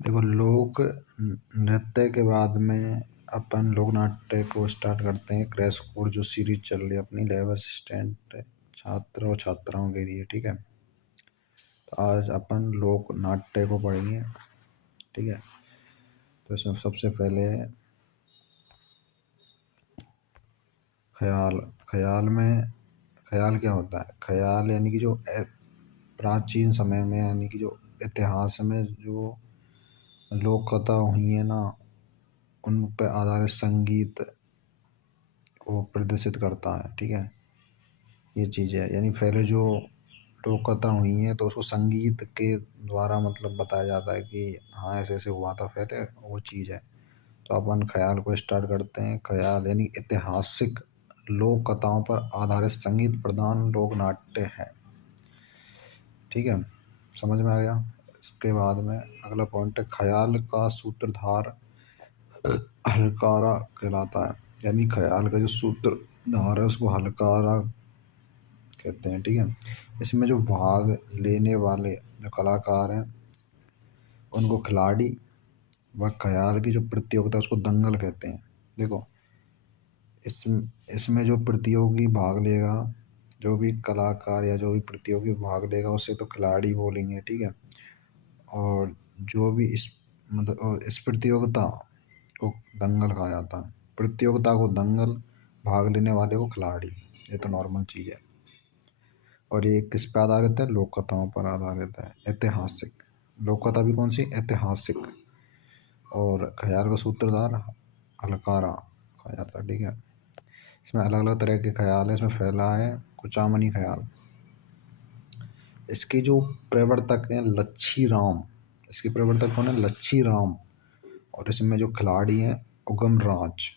देखो, लोक नृत्य के बाद में अपन लोक नाट्य को स्टार्ट करते हैं। क्रैश कोर्स जो सीरीज चल रही है अपनी लेबर असिस्टेंट छात्र और छात्राओं के लिए, ठीक है। तो आज अपन लोक नाट्य को पढ़ेंगे, ठीक है। तो इसमें सबसे पहले है ख्याल। ख्याल क्या होता है? ख्याल यानी कि जो प्राचीन समय में, यानी कि जो इतिहास में जो लोक कथा हुई है ना, उन पर आधारित संगीत को प्रदर्शित करता है, ठीक है। ये चीज़ है, यानी पहले जो लोक कथा हुई है तो उसको संगीत के द्वारा मतलब बताया जाता है कि हाँ ऐसे ऐसे हुआ था पहले, वो चीज़ है। तो अपन ख्याल को स्टार्ट करते हैं। ख्याल यानी ऐतिहासिक लोक कथाओं पर आधारित संगीत प्रधान लोक नाट्य है, ठीक है। समझ में आ गया? इसके बाद में अगला पॉइंट है, ख्याल का सूत्रधार हलकारा कहलाता है। यानी ख्याल का जो सूत्रधार है उसको हलकारा कहते हैं, ठीक है। इसमें जो भाग लेने वाले जो कलाकार हैं उनको खिलाड़ी, व ख्याल की जो प्रतियोगिता है उसको दंगल कहते हैं। देखो, इस इसमें जो प्रतियोगी भाग लेगा, जो भी कलाकार या जो भी प्रतियोगी भाग लेगा उसे तो खिलाड़ी बोलेंगे, ठीक है। और जो भी इस मतलब और इस प्रतियोगिता को दंगल कहा जाता है। प्रतियोगिता को दंगल, भाग लेने वाले को खिलाड़ी। ये तो नॉर्मल चीज़ है। और ये किस पे आधारित है? लोक कथाओं पर आधारित है, ऐतिहासिक। लोक कथा भी कौन सी? ऐतिहासिक। और ख्याल का सूत्रधार हलकारा कहा जाता है, ठीक है। इसमें अलग अलग तरह के ख्याल है। इसमें फैला है कुचामनी ख्याल। इसके जो प्रवर्तक हैं लच्छी राम। इसके प्रवर्तक कौन है? लच्छी राम। और इसमें जो खिलाड़ी हैं उगम राज।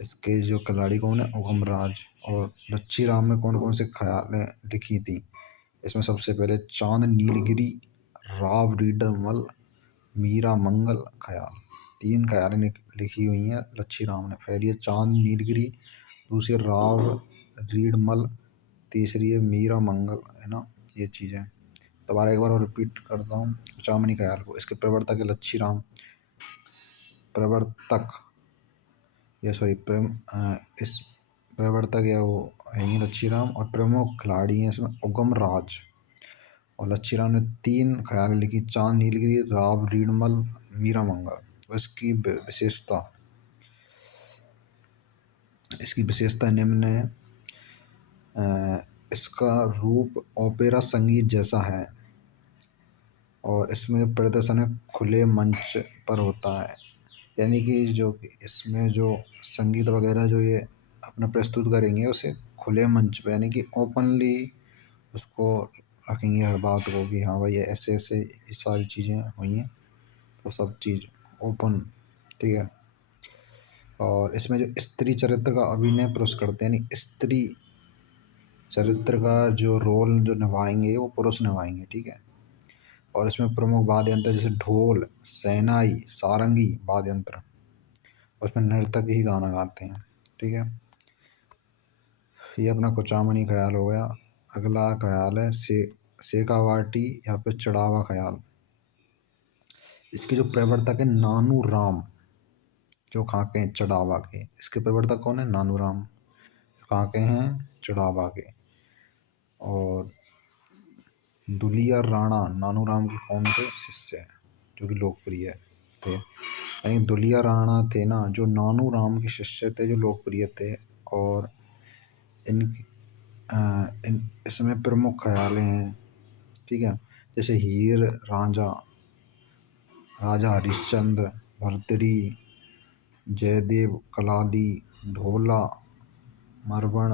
इसके जो खिलाड़ी कौन है? उगम राज। और लच्छी राम ने कौन कौन से ख्यालें लिखी थी? इसमें सबसे पहले चांद नीलगिरी, राव रीडरमल, मीरा मंगल ख्याल। तीन ख्यालें लिखी हुई हैं लच्छी राम ने। पहली है चांद नीलगिरी, दूसरी है राव रीडमल, तीसरी है मीरा मंगल, है ना। ये चीज़ है। दोबारा एक बार और रिपीट करता हूँ कुचामनी ख्याल को। इसके प्रवर्तक है लच्छी राम। प्रवर्तक या सॉरी प्रेम इस प्रवर्तक या वो है ही लच्छी राम। और प्रमुख खिलाड़ी हैं इसमें उगम राज। और लच्छी राम ने तीन ख्याल लिखी, चांद नीलगिरी, राव रीडमल, मीरा मंगल। और इसकी विशेषता निम्न है। इसका रूप ओपेरा संगीत जैसा है। और इसमें प्रदर्शन है खुले मंच पर होता है। यानी कि जो इसमें जो संगीत वगैरह जो ये अपना प्रस्तुत करेंगे उसे खुले मंच पे, यानी कि ओपनली उसको रखेंगे हर बात को कि हाँ भाई ऐसे ऐसे ये सारी चीज़ें हुई हैं। तो सब चीज़ ओपन, ठीक है। और इसमें जो स्त्री चरित्र का अभिनय पुरुष करते हैं, यानी स्त्री चरित्र का जो रोल जो निभाएंगे वो पुरुष निभाएंगे, ठीक है। और इसमें प्रमुख वाद्य यंत्र जैसे ढोल, शहनाई, सारंगी वाद्य यंत्र। उसमें नर्तक ही गाना गाते हैं, ठीक है। ये अपना कुचामनी ख्याल हो गया। अगला ख्याल है शेखावाटी या फिर चढ़ावा ख्याल। इसके जो प्रवर्तक है नानू राम, जो कहाँ के हैं? चढ़ावा के। इसके प्रवर्तक कौन है? नानू राम। कहाँ के हैं? चढ़ावा के। और दुलिया राणा नानू राम के कौन थे? शिष्य हैं, जो कि लोकप्रिय थे। यानी दुलिया राणा थे ना, जो नानू राम के शिष्य थे, जो लोकप्रिय थे। और इन इसमें प्रमुख ख्यालें हैं, ठीक है। जैसे हीर रांझा, राजा हरिश्चंद्र, भर्तरी, जयदेव कलाली, ढोला, मरवण,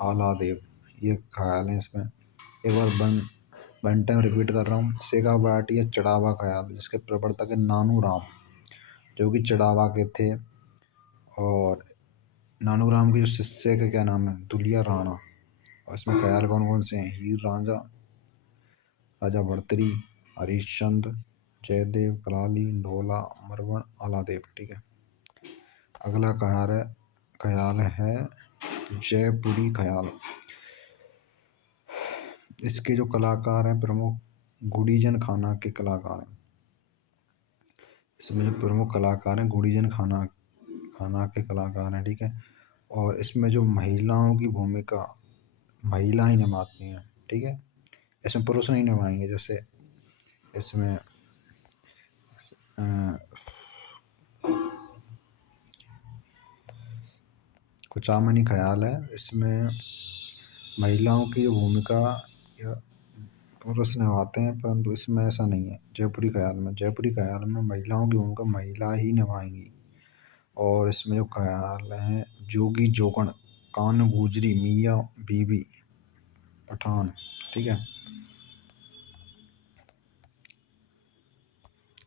आलादेव। ये ख्याल हैं इसमें। एक बार वन टाइम रिपीट कर रहा हूँ। शेखावाटी या चढ़ावा ख्याल, जिसके प्रवर्तक है नानू राम, जो कि चढ़ावा के थे। और नानू राम के जो शिष्य का क्या नाम है? दुलिया राणा। और इसमें ख्याल कौन कौन से हैं? हीर रांझा, राजा भर्तरी, हरिश्चंद्र, जयदेव कलाली, ढोला, मरवण, आलादेव, ठीक है। अगला ख्याल है जयपुरी ख्याल। इसके जो कलाकार हैं प्रमुख गुड़ीजन खाना के कलाकार हैं। इसमें जो प्रमुख कलाकार हैं गुड़ीजन खाना खाना के कलाकार हैं, ठीक है। और इसमें जो महिलाओं की भूमिका महिला ही निभाती हैं, ठीक है। इसमें पुरुष नहीं निभाएंगे। जैसे इसमें अ, कुचामनी ख्याल है, इसमें महिलाओं की जो भूमिका या पुरुष निभाते हैं, परंतु इसमें ऐसा नहीं है। जयपुरी ख्याल में महिलाओं की भूमिका महिला ही निभाएंगी। और इसमें जो ख्याल हैं जोगी जोगण, कान गुजरी, मियाँ बीबी पठान, ठीक है।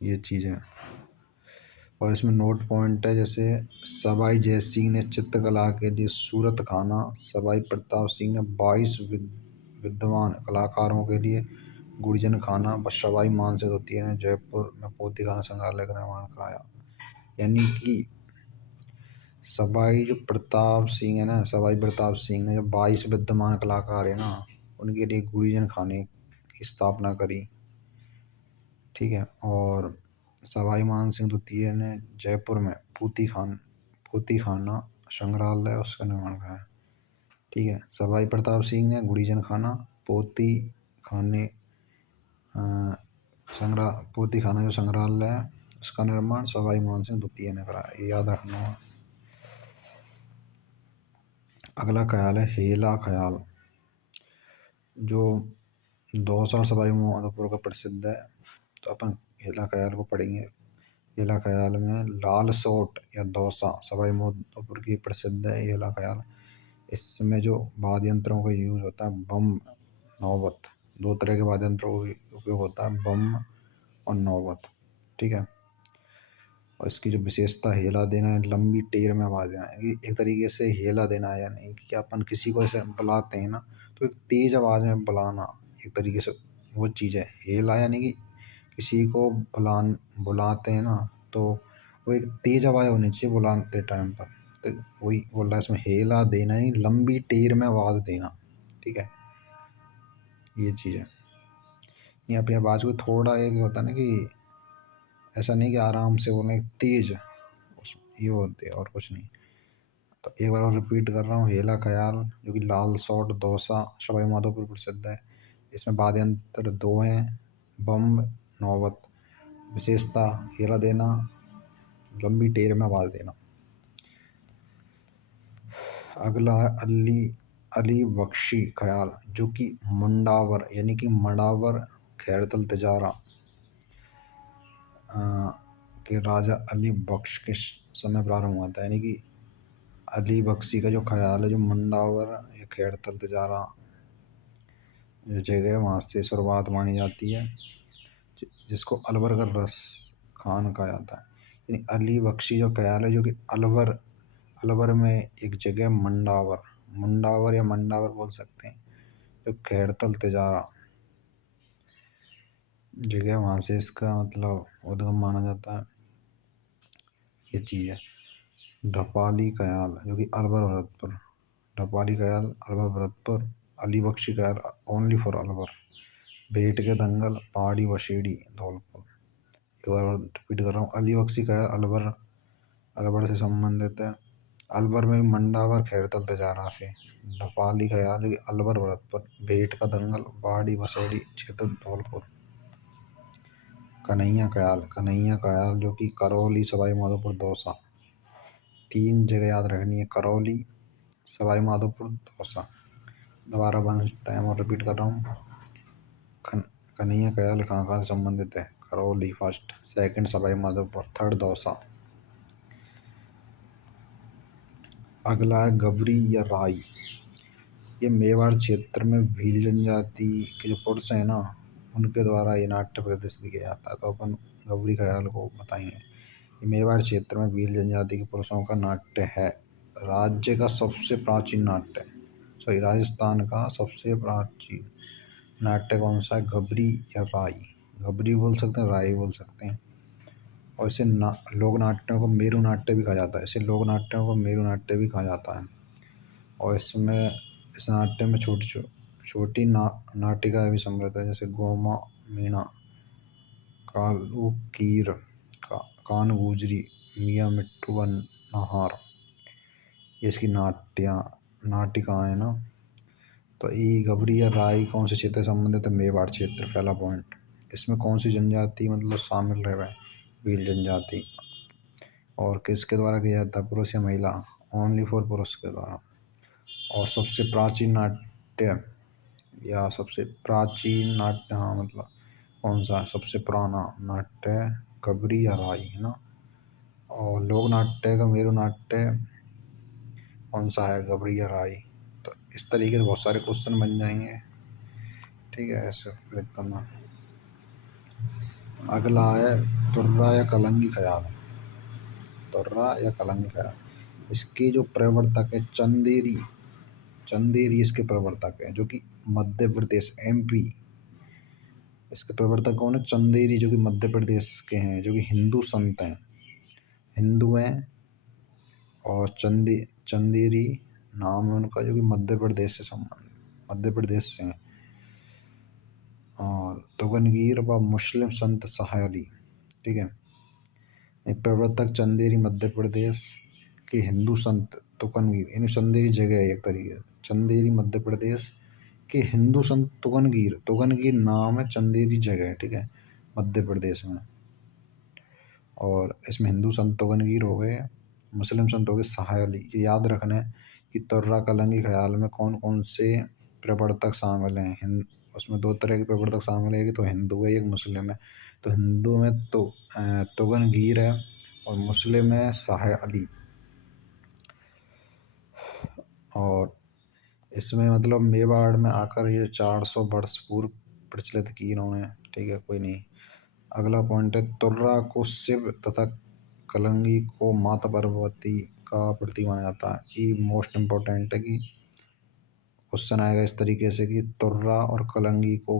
ये चीज़ है। और इसमें नोट पॉइंट है, जैसे सवाई जय सिंह ने चित्रकला के लिए सूरत खाना, सवाई प्रताप सिंह ने 22 विद्वान कलाकारों के लिए गुड़जन खाना व सवाई मानसिंह द्वितीय ने जयपुर में पोथी खाना संग्रहालय का निर्माण कराया। यानी कि सवाई प्रताप सिंह ने जो 22 विद्यमान कलाकार है ना, उनके लिए गुड़ीजन खाने की स्थापना करी, ठीक है। और सवाई मानसिंह द्वितीय ने जयपुर में पोथी खाना संग्रहालय उसका निर्माण कराया, ठीक है। सवाई प्रताप सिंह ने गुड़ीजन खाना पोथी खाने पोथी खाना जो संग्रहालय है उसका निर्माण सवाई मानसिंह द्वितीय ने कराया, ये याद रखना है। अगला ख्याल है हेला ख्याल, जो दौसा और सवाई माधोपुर का प्रसिद्ध है। तो अपन हेला ख्याल को पढ़ेंगे। हेला ख्याल में लाल सोट या दौसा सवाई माधोपुर की प्रसिद्ध है ये हेला ख्याल। इसमें जो वाद्य यंत्रों का यूज होता है बम नौबत, दो तरह के वाद्य यंत्रों का उपयोग होता है, बम और नौबत, ठीक है। और इसकी जो विशेषता हेला देना है, लंबी टेर में आवाज देना है। एक तरीके से हेला देना है, यानी कि अपन किसी को ऐसे बुलाते हैं ना, तो एक तेज आवाज में बुलाना, एक तरीके से वो चीज़ है हेला। यानी कि किसी को बुलाते हैं ना, तो वो एक तेज आवाज होनी चाहिए बुलाते टाइम पर। तो वही बोल रहा है इसमें हेला देना ही लंबी टेर में आवाज देना, ठीक है। ये चीज़ है। ये अपनी आवाज को थोड़ा एक होता है ना कि ऐसा नहीं कि आराम से बोलना, तेज ये होते हैं और कुछ नहीं। तो एक बार और रिपीट कर रहा हूँ, हेला ख्याल जो कि लाल सॉट दौसा सवाई माधोपुर प्रसिद्ध है। इसमें वाद्य यंत्र दो हैं, बम नौबत। विशेषता हेला देना, लंबी टेर में आवाज देना। अगला है अली बख्शी ख्याल, जो कि मुंडावर यानी कि मडावर खैरतल तिजारा के राजा अली बख्श के समय प्रारंभ हुआ था। यानी कि अली बख्शी का जो ख्याल है, जो मुंडावर या खैरतल तिजारा जो जगह है वहाँ से शुरुआत मानी जाती है, जिसको अलवर का रस खान कहा जाता है। यानी अली बख्शी जो ख्याल है, जो कि अलवर में एक जगह मुंडावर या मंडावर बोल सकते हैं, जो खैरतल तिजारा जगह वहाँ से इसका मतलब उद्गम माना जाता है। ये चीज़ है। ढपाली ख्याल जो कि अलवर भरतपुर, ढपाली ख्याल अलवर भरतपुर, अली बख्शी ख्याल ओनली फॉर अलवर, भेंट के दंगल पहाड़ी वशेड़ी धौलपुर। एक बार रिपीट कर रहा हूँ, अली बख्शी ख्याल अलवर से संबंधित है, अलवर में मंडावर खैरतल तिजारा से। ढपाली ख्याल जो कि अलवर भरतपुर, भेंट का दंगल पहाड़ी वशेड़ी क्षेत्र धौलपुर। कन्हैया ख्याल जो कि करौली सवाई माधोपुर दौसा। तीन जगह याद रखनी है, करौली सवाई माधोपुर दौसा। दोबारा वन टाइम और रिपीट कर रहा हूँ, कन्हैया ख्याल कहाँ से संबंधित है, Karauli first, second Sawai Madhopur, third Dausa. अगला है गबरी या राई। ये मेवाड़ क्षेत्र में भील जनजाति के जो पुरुष हैं ना, उनके द्वारा ये नाट्य प्रदर्शित किया जाता है। तो अपन गबरी ख्याल को बताएंगे। ये मेवाड़ क्षेत्र में भील जनजाति के पुरुषों का नाट्य है। राज्य का सबसे प्राचीन नाट्य, सॉरी राजस्थान का सबसे प्राचीन नाट्य कौन सा है, गबरी या राई। गबरी बोल सकते हैं, राई बोल सकते हैं। और इसे लोक नाट्यों को मेरु नाट्य भी कहा जाता है। इसे लोक नाट्यों को मेरु नाट्य भी कहा जाता है। और इसमें इस नाट्य में छोटी नाटिकाएँ भी सम्मिलित है, जैसे गोमा मीणा, कालू कीर, कान गुजरी, मियाँ मिट्ठू का नहार, ये इसकी नाटिका है ना। तो ई गबरिया राई कौन से क्षेत्र से संबंधित है? मेवाड़ क्षेत्र, पहला पॉइंट। इसमें कौन सी जनजाति मतलब शामिल रहे हुए? भील जनजाति। और किसके द्वारा किया जाता है? पुरुष या महिला? ओनली फॉर पुरुष के द्वारा। और सबसे प्राचीन नाट्य या सबसे प्राचीन नाट्य, हाँ मतलब कौन सा सबसे पुराना नाट्य? गबरी या राई, है ना। और लोक नाट्य का मेरु नाट्य कौन सा है? गबरी या राई। तो इस तरीके से बहुत सारे क्वेश्चन बन जाएंगे, ठीक है, ऐसे क्लिक करना। अगला है तुर्रा या कलंगी ख्याल। तुर्रा या कलंगी ख्याल, इसके जो प्रवर्तक है चंदेरी, चंदेरी इसके प्रवर्तक है, जो कि मध्य प्रदेश एमपी। इसके प्रवर्तक कौन है? चंदेरी, जो कि मध्य प्रदेश के हैं, जो कि हिंदू संत हैं, हिंदू हैं। और चंदेरी नाम है उनका, जो कि मध्य प्रदेश से संबंध, मध्य प्रदेश से हैं। और तुगनगीर व मुस्लिम संत सहाय अली, ठीक है। एक प्रवर्तक चंदेरी मध्य प्रदेश के हिंदू संत तुगनगीर, यानी चंदेरी जगह है एक तरीके से। चंदेरी मध्य प्रदेश के हिंदू संत तुगनगीर, तुगनगीर नाम है, चंदेरी जगह है, ठीक है, मध्य प्रदेश में। और इसमें हिंदू संत तुगनगीर हो गए, मुस्लिम संत हो गए सहाय अली। ये याद रखना है कि तुर्रा कलंगी ख्याल में कौन कौन से प्रवर्तक शामिल हैं। उसमें दो तरह के प्रवर्तक शामिल है, एक तो हिंदू है, एक मुस्लिम है। तो हिंदू में तो तुगनगीर है, और मुस्लिम है सहाय अली। और इसमें मतलब मेवाड़ में आकर ये 400 वर्ष पूर्व प्रचलित की इन्होंने, ठीक है, कोई नहीं। अगला पॉइंट है तुर्रा को शिव तथा कलंगी को माता पार्वती का प्रतीक माना जाता है। ये मोस्ट इम्पोर्टेंट है कि क्वेश्चन आएगा इस तरीके से कि तुर्रा और कलंगी को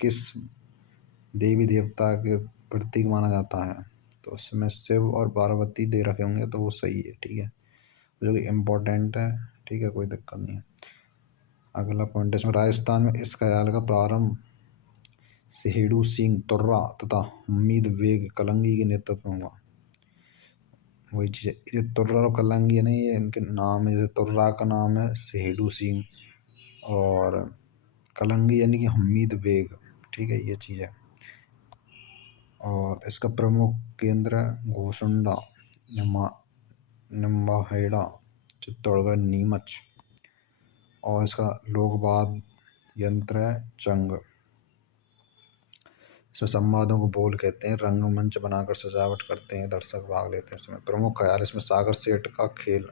किस देवी देवता के प्रतीक माना जाता है। तो उसमें शिव और पार्वती दे रखे होंगे, तो वो सही है, ठीक है, जो कि इम्पोर्टेंट है, ठीक है, कोई दिक्कत नहीं है। अगला पॉइंट, इसमें राजस्थान में इस ख्याल का प्रारंभ शेडू सिंह तुर्रा तथा हमीद बेग कलंगी के नेतृत्व में हुआ। वही चीज़ है, ये तुर्रा और कलंगी है ना, ये इनके नाम है। जैसे तुर्रा का नाम है शेडू सिंह, और कलंगी यानी कि हमीद बेग, ठीक है, ये चीज़ है। और इसका प्रमुख केंद्र है घोसुंडा, निम्बाहेड़ा, चित्तौड़गढ़, नीमच। और इसका लोकवाद यंत्र है चंग। इसमें संवादों को बोल कहते हैं, रंगमंच बनाकर सजावट करते हैं, दर्शक भाग लेते हैं। इसमें प्रमुख ख्याल, इसमें सागर सेठ का खेल,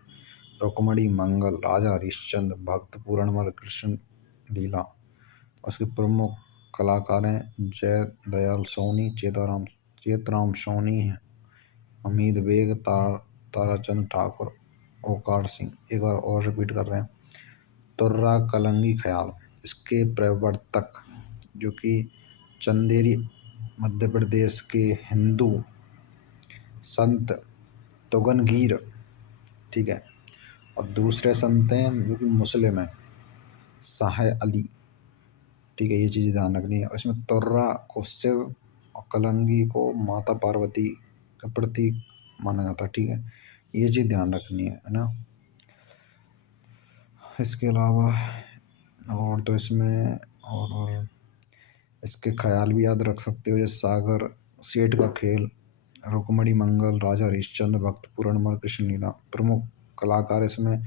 रुक्मणी मंगल, राजा हरिश्चंद्र, भक्त पूरणमल, कृष्ण लीला। उसके प्रमुख कलाकार हैं जय दयाल सोनी, चेतराम सोनी, हमीद बेग, ताराचंद ठाकुर, ओकार सिंह। एक बार और रिपीट कर रहे हैं, तुर्रा कलंगी ख्याल, इसके प्रवर्तक जो कि चंदेरी मध्य प्रदेश के हिंदू संत तुगनगीर, ठीक है। और दूसरे संत हैं जो कि मुस्लिम हैं, सहाय अली, ठीक है, ये चीज़ें ध्यान रखनी है। इसमें तुर्रा को शिव और कलंगी को माता पार्वती का प्रतीक माना जाता है, ठीक है, ये चीज़ ध्यान रखनी है ना। इसके अलावा और तो इसमें और इसके ख्याल भी याद रख सकते हो, जैसे सागर सेठ का खेल, रुक्मणी मंगल, राजा हरिश्चंद्र, भक्त पूरणमल, कृष्ण लीला। प्रमुख कलाकार इसमें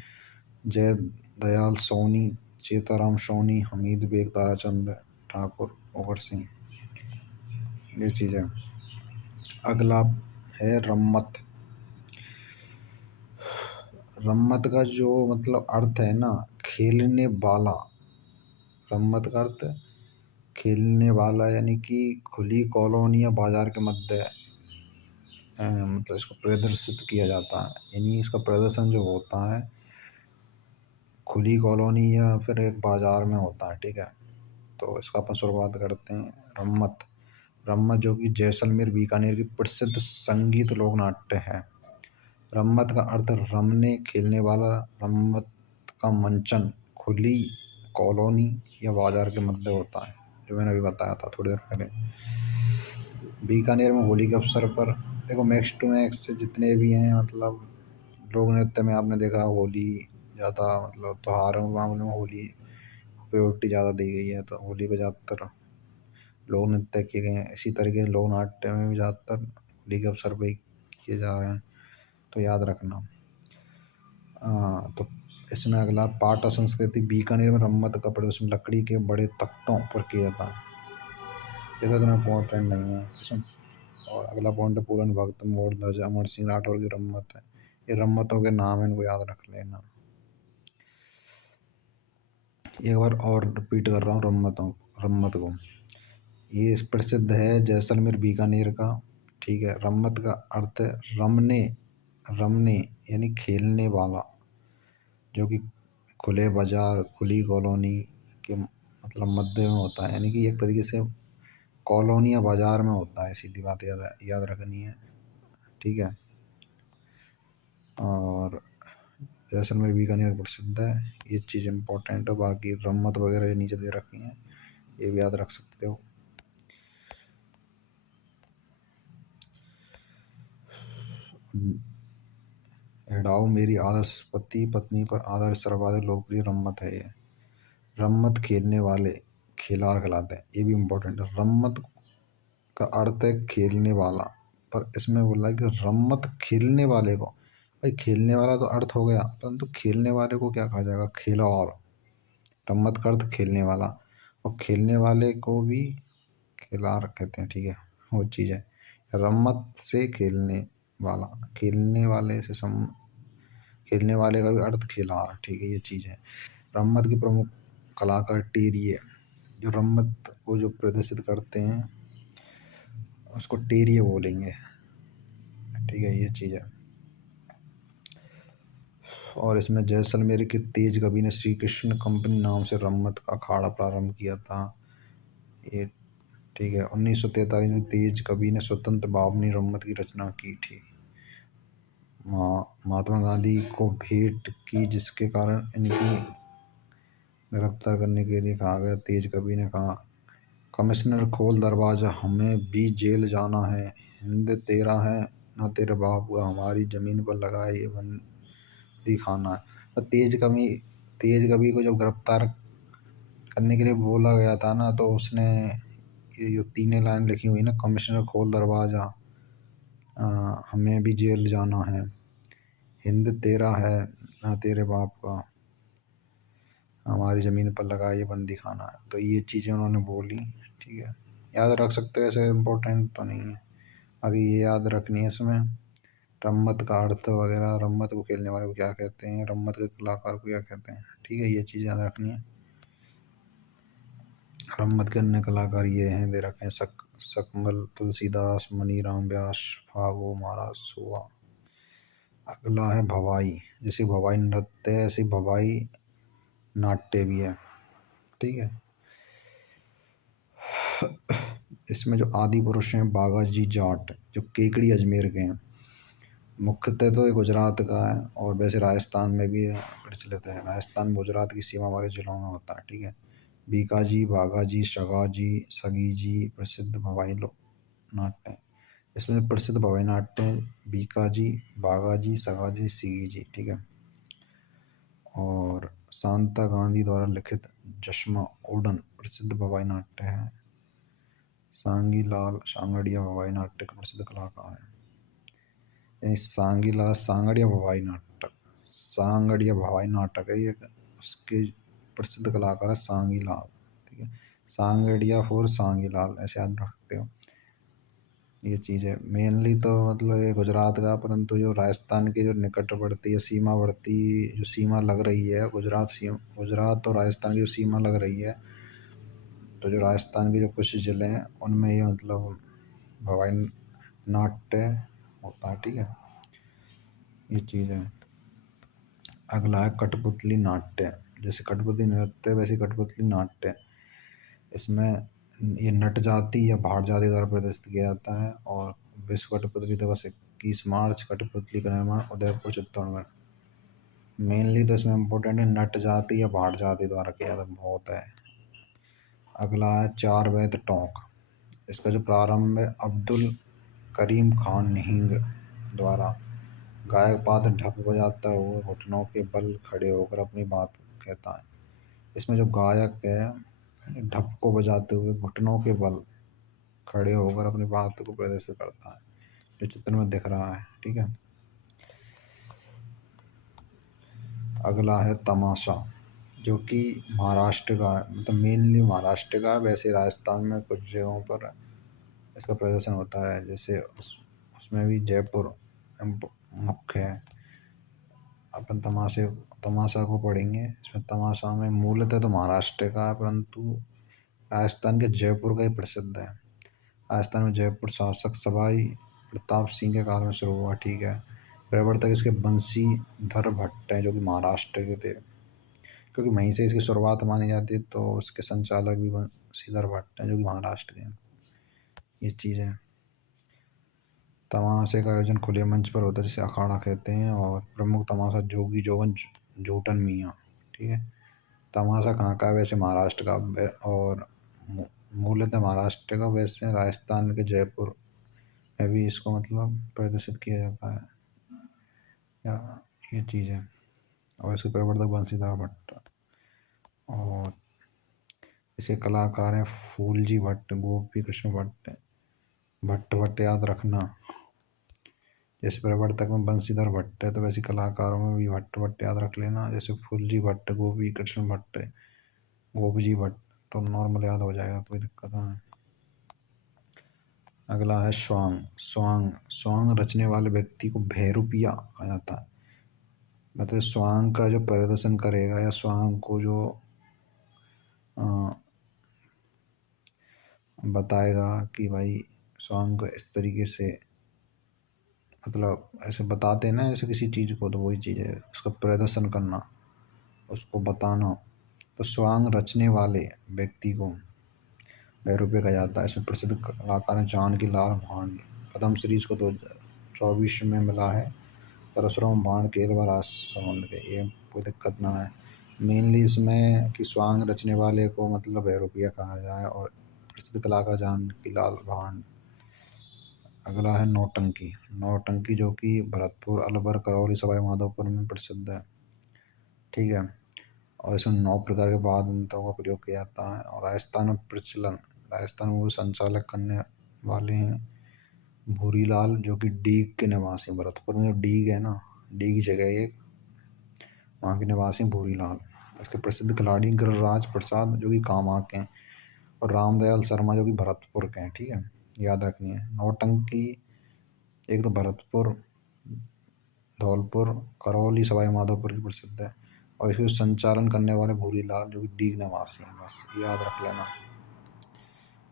जय दयाल सोनी, चेताराम सोनी, हमीद बेग, ताराचंद ठाकुर, ओवर सिंह, ये चीज़ है। अगला है रम्मत। रम्मत का जो मतलब अर्थ है ना, खेलने वाला। रम्मत का अर्थ खेलने वाला, यानी कि खुली कॉलोनी या बाजार के मध्य मतलब इसको प्रदर्शित किया जाता है, यानी इसका प्रदर्शन जो होता है खुली कॉलोनी या फिर एक बाजार में होता है, ठीक है। तो इसका अपन शुरुआत करते हैं। रम्मत, रम्मत जो कि जैसलमेर बीकानेर की प्रसिद्ध संगीत लोक नाट्य है। रम्मत का अर्थ रमने, खेलने वाला। रम्मत का मंचन खुली कॉलोनी या बाजार के मध्य होता है, जो मैंने अभी बताया था थोड़ी देर पहले। बीकानेर में होली के अवसर पर देखो मैक्स टू मैक्स जितने भी हैं मतलब लोक नृत्य में आपने देखा होली ज़्यादा मतलब त्योहारों के मामले में होली प्रायोरिटी ज़्यादा दी गई है, तो होली पे ज़्यादातर लोक नृत्य किए गए हैं। इसी तरीके से लोक नाट्य में भी ज़्यादातर होली के अवसर पे ही किए जा रहे हैं, तो याद रखना। तो इसमें अगला पाटा संस्कृति बीकानेर में रम्मत का प्रदर्शन लकड़ी के बड़े तख्तों पर किया जाता है। ये तो इतना इम्पोर्टेंट नहीं है इसमें। और अगला पॉइंट है पूरन भगत मोड़ ध्वज अमर सिंह राठौर की रम्मत है। ये रम्मतों के नाम है, इनको याद रख लेना। एक बार और रिपीट कर रहा हूँ रम्मत को। ये प्रसिद्ध है जैसलमेर बीकानेर का। ठीक है, रम्मत का अर्थ है रमने। रमने यानी खेलने वाला, जो कि खुले बाजार खुली कॉलोनी के मतलब मध्य में होता है, यानी कि एक तरीके से कॉलोनी या बाजार में होता है। सीधी बात याद याद रखनी है। ठीक है, और जैसलमेर बीकानेर प्रसिद्ध है, ये चीज़ इंपॉर्टेंट है। बाकी रम्मत वगैरह ये नीचे दे रखी हैं, ये भी याद रख सकते हो। एडाओ मेरी आदर्श पति पत्नी पर आदर्श सर्वाधिक लोकप्रिय रम्मत है ये। रम्मत खेलने वाले खिलाड़ कहलाते हैं, ये भी इम्पोर्टेंट है। रम्मत का अर्थ है खेलने वाला, पर इसमें बोला है कि रम्मत खेलने वाले को। भाई खेलने वाला तो अर्थ हो गया, परंतु खेलने वाले को क्या कहा जाएगा? खिलाड़। रम्मत का अर्थ खेलने वाला, और खेलने वाले को भी खिलाड़ कहते हैं। ठीक है, वो चीज़ है। रम्मत से खेलने वाला, खेलने वाले से खेलने वाले का भी अर्थ खिलाड़। ठीक है, ये चीज़ है। रम्मत के प्रमुख कलाकार टेरिए, जो रम्मत को जो प्रदर्शित करते हैं उसको टेरिए बोलेंगे। ठीक है, ये चीज़ है। और इसमें जैसलमेर के तेज कवि ने श्री कृष्ण कंपनी नाम से रम्मत का अखाड़ा प्रारंभ किया था। ये ठीक है, 1943 में तेज कवि ने स्वतंत्र भावनी रम्मत की रचना की थी। महात्मा गांधी को भेंट की, जिसके कारण इनकी गिरफ्तार करने के लिए कहा गया। तेज कवि ने कहा, कमिश्नर खोल दरवाजा, हमें भी जेल जाना है। हिंद तेरा है न तेरे बाप का, हमारी जमीन पर लगा ये बंदी खाना है। तो तेज कवि को जब गिरफ्तार करने के लिए बोला गया था ना, तो उसने ये जो तीनों लाइन लिखी हुई ना, कमिश्नर खोल दरवाजा, हमें भी जेल जाना है, हिंद तेरा है न तेरे बाप का, हमारी ज़मीन पर लगा ये बंदी खाना है। तो ये चीज़ें उन्होंने बोली। ठीक है, याद रख सकते हो, ऐसे इम्पोर्टेंट तो नहीं है। आगे ये याद रखनी है इसमें रम्मत का अर्थ वगैरह, रम्मत को खेलने वाले को क्या कहते हैं, रम्मत के कलाकार को क्या कहते हैं। ठीक है, ये चीज़ याद रखनी है। रम्मत के अन्य कलाकार ये हैं, दे रखे हैं सकमल, तुलसीदास, मनीराम व्यास, फागो महाराज सुआ। अगला है भवाई। जैसे भवाई नृत्य है, ऐसे भवाई नाट्य भी है। ठीक है, इसमें जो आदि पुरुष हैं बागाजी जाट, जो केकड़ी अजमेर के हैं। मुख्यतः तो ये गुजरात का है, और वैसे राजस्थान में भी है, प्रचलित है। राजस्थान गुजरात की सीमा वाले जिलों में होता है। ठीक है, बीकाजी बागाजी शगाजी सगीजी प्रसिद्ध भवाई लोक नाट्य हैं। इसमें प्रसिद्ध भवाई नाट्य हैं बीकाजी बागाजी सगाजी सीगीजी। ठीक है, और शांता गांधी द्वारा लिखित जश्मा ओडन प्रसिद्ध भवाई नाट्य है। सांगी लाल सांगड़िया भवाई नाट्य के प्रसिद्ध कलाकार हैं। यानी सांगी लाल सांगड़िया भवाई नाटक, सांगड़िया भवाई नाटक है ये, उसके प्रसिद्ध कलाकार है सांगी लाल। ठीक है, सांगड़िया फॉर सांगी लाल, ऐसे याद रखते हो। ये चीज़ है मेनली तो मतलब ये गुजरात का, परंतु जो राजस्थान के जो निकटवर्ती है सीमावर्ती जो सीमा लग रही है, गुजरात और राजस्थान की जो सीमा लग रही है, तो जो राजस्थान के जो कुछ ज़िले हैं उनमें ये मतलब भवाई नाट्य होता है। ठीक है, ये चीज़ है। अगला है कठपुतली नाट्य। जैसे कठपुतली नृत्य वैसे कठपुतली नाट्य, इसमें ये नट जाति या भाट जाति द्वारा प्रदर्शित किया जाता है। और विश्व कठपुतली दिवस 21 मार्च, कठपुतली का निर्माण उदयपुर चित्तौड़गढ़। मेनली तो इसमें इम्पोर्टेंट है नट जाति या भाट जाति द्वारा किया जाता बहुत है। अगला है चार वैद टोंक। इसका जो प्रारंभ है करीम खान निहिंग द्वारा गायक पात्र ढप बजाता हुआ घुटनों के बल खड़े होकर अपनी बात कहता है। इसमें जो गायक है ढप को बजाते हुए घुटनों के बल खड़े होकर अपनी बात को प्रदर्शित करता है, जो चित्र में दिख रहा है। ठीक है। अगला है तमाशा, जो कि महाराष्ट्र का है, मतलब मेनली महाराष्ट्र का है। वैसे राजस्थान में कुछ जगहों पर इसका प्रदर्शन होता है, जैसे उसमें भी जयपुर मुख्य है। अपन तमाशा को पढ़ेंगे। इसमें तमाशा में मूलतः तो महाराष्ट्र का है, परंतु राजस्थान के जयपुर का ही प्रसिद्ध है। राजस्थान में जयपुर शासक सवाई प्रताप सिंह के काल में शुरू हुआ। ठीक है। प्रवर्तक इसके बंशीधर भट्ट हैं, जो कि महाराष्ट्र के थे, क्योंकि वहीं से इसकी शुरुआत मानी जाती है, तो उसके संचालक भी बंशीधर भट्ट हैं, जो कि महाराष्ट्र के हैं। ये चीज़ है। तमाशे का आयोजन खुले मंच पर होता है, जिसे अखाड़ा कहते हैं, और प्रमुख तमाशा जोगी जोगन जूटन मियाँ। ठीक है। तमाशा कहाँ का है? वैसे महाराष्ट्र का, और मूलतः महाराष्ट्र का। वैसे राजस्थान के जयपुर में भी इसको मतलब प्रदर्शित किया जाता है, या ये चीज़ है। और इसके प्रवर्तक बंशीधर भट्ट, और इसके कलाकार हैं फूलजी भट्ट, गोपी कृष्ण भट्ट, भट्ट भट्ट याद रखना। जैसे प्रवर्तक में बंशीधर भट्ट है, तो वैसे कलाकारों में भी भट्ट भट्ट याद रख लेना। जैसे फूलजी भट्ट, गोपी कृष्ण भट्ट, गोपजी भट्ट, तो नॉर्मल याद हो जाएगा, कोई दिक्कत नहीं है। अगला है स्वांग। स्वांग स्वांग रचने वाले व्यक्ति को भैरूपिया कहा जाता है। मतलब स्वांग का जो प्रदर्शन करेगा, या स्वांग को जो अ, बताएगा कि भाई स्वांग को इस तरीके से, मतलब ऐसे बताते हैं ना ऐसे किसी चीज़ को, तो वही चीज़ है उसका प्रदर्शन करना, उसको बताना। तो स्वांग रचने वाले व्यक्ति को भैरूपिया कहा जाता है। इसमें प्रसिद्ध कलाकार हैं जानकी लाल भांड। पद्म श्री को 2024 में मिला है। परशुराम भांड केलवर आसमंद के, ये कोई दिक्कत ना है। मेनली इसमें कि स्वांग रचने वाले को मतलब भैरूपिया कहा जाए, और प्रसिद्ध कलाकार जानकी लाल भांड। अगला है नौटंकी। नौटंकी जो कि भरतपुर, अलवर, करौली, सवाई माधोपुर में प्रसिद्ध है। ठीक है। और इसमें 9 प्रकार के वाद्य यंत्रों का प्रयोग किया जाता है, और राजस्थान में प्रचलन, राजस्थान में वो संचालक करने वाले हैं भूरीलाल, जो कि डीग के निवासी। भरतपुर में जो डीग है ना, डीग जगह है एक, वहाँ के निवासी भूरीलाल। इसके प्रसिद्ध खिलाड़ी गिरिराज प्रसाद, जो कि कामां के हैं, और रामदयाल शर्मा, जो कि भरतपुर के हैं। ठीक है। याद रखनी है। नौटंकी एक तो भरतपुर, धौलपुर, करौली, सवाई माधोपुर की प्रसिद्ध है, और इसके संचालन करने वाले भूरीलाल, जो कि डीग निवासी हैं। बस ये याद रख लेना।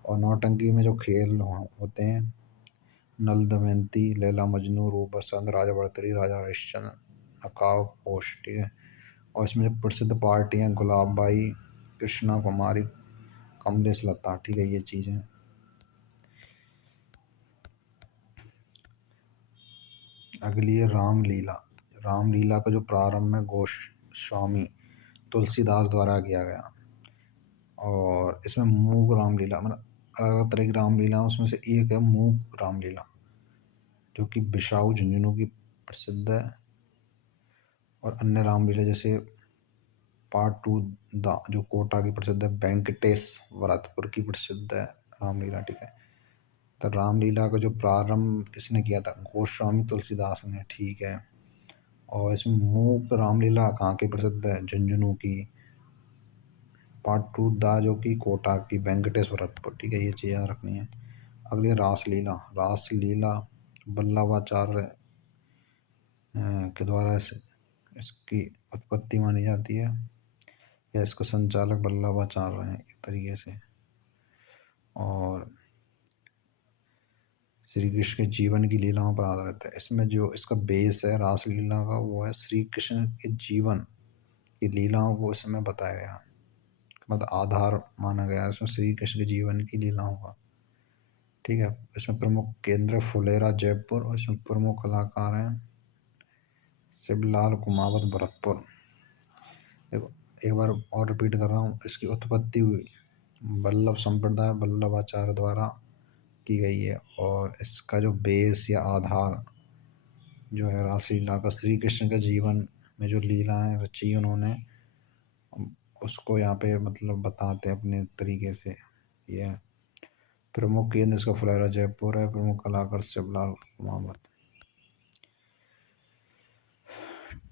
और नौटंकी में जो खेल होते हैं, नल दमयंती, लैला मजनू, रूप बसंत, राजा भर्तरी, राजा हरिश्चंद्र, अकाव पोष। ठीक है। और इसमें जो प्रसिद्ध पार्टियां गुलाब बाई, कृष्णा कुमारी, कमलेश लता। ठीक है। ये चीज़ें। अगली है रामलीला। रामलीला का जो प्रारंभ है गोस्वामी तुलसीदास द्वारा किया गया, और इसमें मूक रामलीला, मतलब अलग अलग तरह की रामलीला, उसमें से एक है मूक रामलीला, जो कि बिसाऊ झुंझुनू की प्रसिद्ध है। और अन्य रामलीला जैसे पार्ट टू द, जो कोटा की प्रसिद्ध है, वेंकटेश भरतपुर की प्रसिद्ध है रामलीला। ठीक है। तो रामलीला का जो प्रारंभ किसने किया था? गोस्वामी तुलसीदास ने। ठीक है। और इसमें मूक रामलीला कहाँ की प्रसिद्ध है? झुंझुनू की। पार्ट टू दा, जो कि कोटा की, वेंकटेश भरतपुर। ठीक है। ये चीज़ याद रखनी है। अगली है रासलीला। रासलीला बल्लभाचार्य के द्वारा इसकी उत्पत्ति मानी जाती है, या इसका संचालक बल्लभाचार्य हैं एक तरीके से। और श्री कृष्ण के जीवन की लीलाओं पर आधारित है। इसमें जो इसका बेस है रासलीला का, वो है श्री कृष्ण के जीवन की लीलाओं को इसमें बताया गया, मतलब आधार माना गया है इसमें श्री कृष्ण के जीवन की लीलाओं का। ठीक है। इसमें प्रमुख केंद्र फुलेरा जयपुर, और इसमें प्रमुख कलाकार हैं शिवलाल कुमावत भरतपुर। देखो, एक बार और रिपीट कर रहा हूँ। इसकी उत्पत्ति हुई वल्लभ संप्रदाय, वल्लभाचार्य द्वारा की गई है। और इसका जो बेस या आधार जो है रासलीला का, श्री कृष्ण के जीवन में जो लीलाएं रची उन्होंने, उसको यहाँ पे मतलब बताते हैं अपने तरीके से। ये है। प्रमुख केंद्र इसका फुलेरा जयपुर है। प्रमुख कलाकार शिवलाल कुमावत।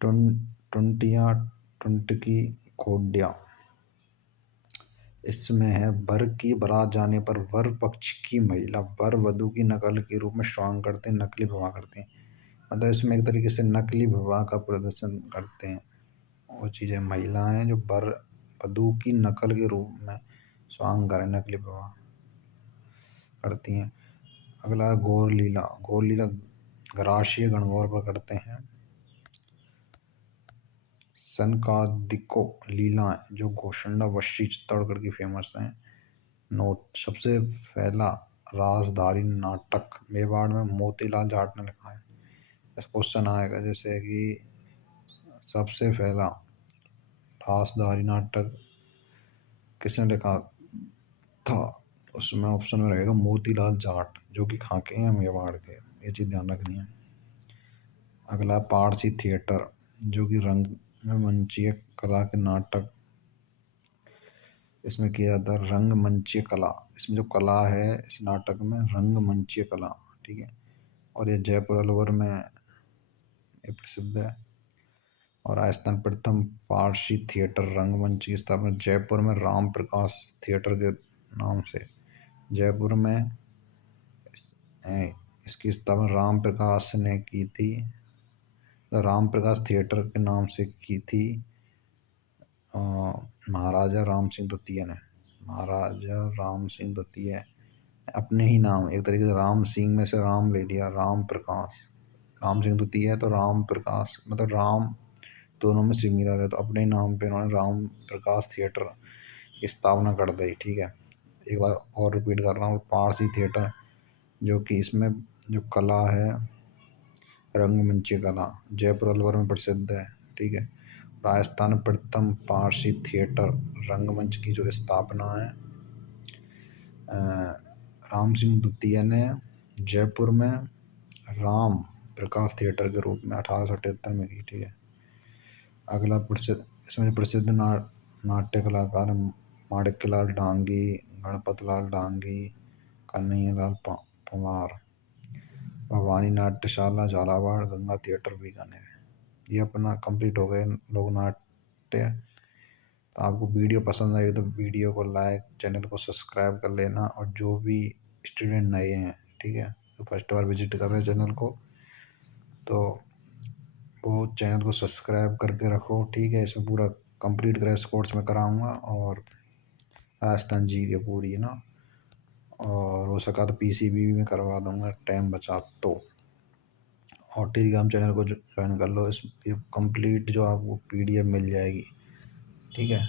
टुंटिया टुंटकी खोडिया। इसमें है, वर की बारात जाने पर वर पक्ष की महिला वर वधु की नकल के रूप में स्वांग करते हैं, नकली विवाह करते हैं। मतलब इसमें एक तरीके से नकली विवाह का प्रदर्शन करते हैं। वो चीज़ें महिलाएं जो वर वधु की नकल के रूप में स्वांग करें, नकली विवाह करती हैं। अगला गौर लीला। गौर लीला ग्रासीय गणगौर पर करते हैं। सनकादिको लीलाएं जो घोषणा वशी चित्तौड़गढ़ की फेमस हैं। नोट, सबसे पहला राजधारी नाटक मेवाड़ में मोतीलाल जाट ने लिखा है। इस क्वेश्चन आएगा जैसे कि सबसे पहला राजधारी नाटक किसने लिखा था, उसमें ऑप्शन में रहेगा मोतीलाल जाट, जो कि खाके हैं मेवाड़ के। ये चीज़ ध्यान रखनी है। अगला पारसी थिएटर, जो कि रंगमंचीय कला के नाटक इसमें किया जाता है। रंगमंचीय कला, इसमें जो कला है इस नाटक में रंगमंचीय कला, ठीक है। और ये जयपुर अलवर में ये प्रसिद्ध है। और राजस्थान प्रथम पारसी थिएटर रंगमंच की स्थापना जयपुर में राम प्रकाश थिएटर के नाम से। जयपुर में इसकी स्थापना राम प्रकाश ने की थी, राम प्रकाश थिएटर के नाम से की थी महाराजा राम सिंह द्वितीय ने। महाराजा राम सिंह द्वितीय अपने ही नाम, एक तरीके से राम सिंह में से राम ले लिया, राम प्रकाश। राम सिंह द्वितीय है तो राम प्रकाश, मतलब राम दोनों में सिमिलर है, तो अपने नाम पे उन्होंने राम प्रकाश थिएटर की स्थापना कर दी, ठीक है। एक बार और रिपीट कर रहा हूँ, पारसी थिएटर जो कि इसमें जो कला है रंगमंची कला जयपुर अलवर में प्रसिद्ध है, ठीक है। राजस्थान प्रथम पारसी थिएटर रंगमंच की जो स्थापना है राम सिंह द्वितीय ने जयपुर में राम प्रकाश थिएटर के रूप में 1878 में की, ठीक है। अगला प्रसिद्ध, इसमें प्रसिद्ध नाट्य कलाकार माणिक्यलाल डांगी, गणपत लाल डांगी, कन्हैयालाल पंवार। भवानी नाट्यशाला झालावाड़, गंगा थिएटर बीकानेर। ये अपना कंप्लीट हो गए लोक नाट्य। तो आपको वीडियो पसंद आई तो वीडियो को लाइक, चैनल को सब्सक्राइब कर लेना। और जो भी स्टूडेंट नए हैं, ठीक है, तो फर्स्ट बार विजिट कर रहे हैं चैनल को, तो वो चैनल को सब्सक्राइब करके रखो, ठीक है। इसमें पूरा कंप्लीट क्रैश कोर्स में कराऊंगा, और राजस्थान जी के पूरी ना, और हो सका तो पीसीबी में करवा दूंगा टाइम बचा तो। और टेलीग्राम चैनल को ज्वाइन कर लो, इस ये कंप्लीट जो आपको पीडीएफ मिल जाएगी, ठीक है।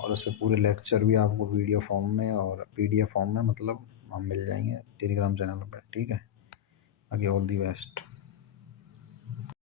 और उससे पूरे लेक्चर भी आपको वीडियो फॉर्म में और पीडीएफ फॉर्म में मतलब हम मिल जाएंगे टेलीग्राम चैनल पर, ठीक है। आगे ऑल दी बेस्ट।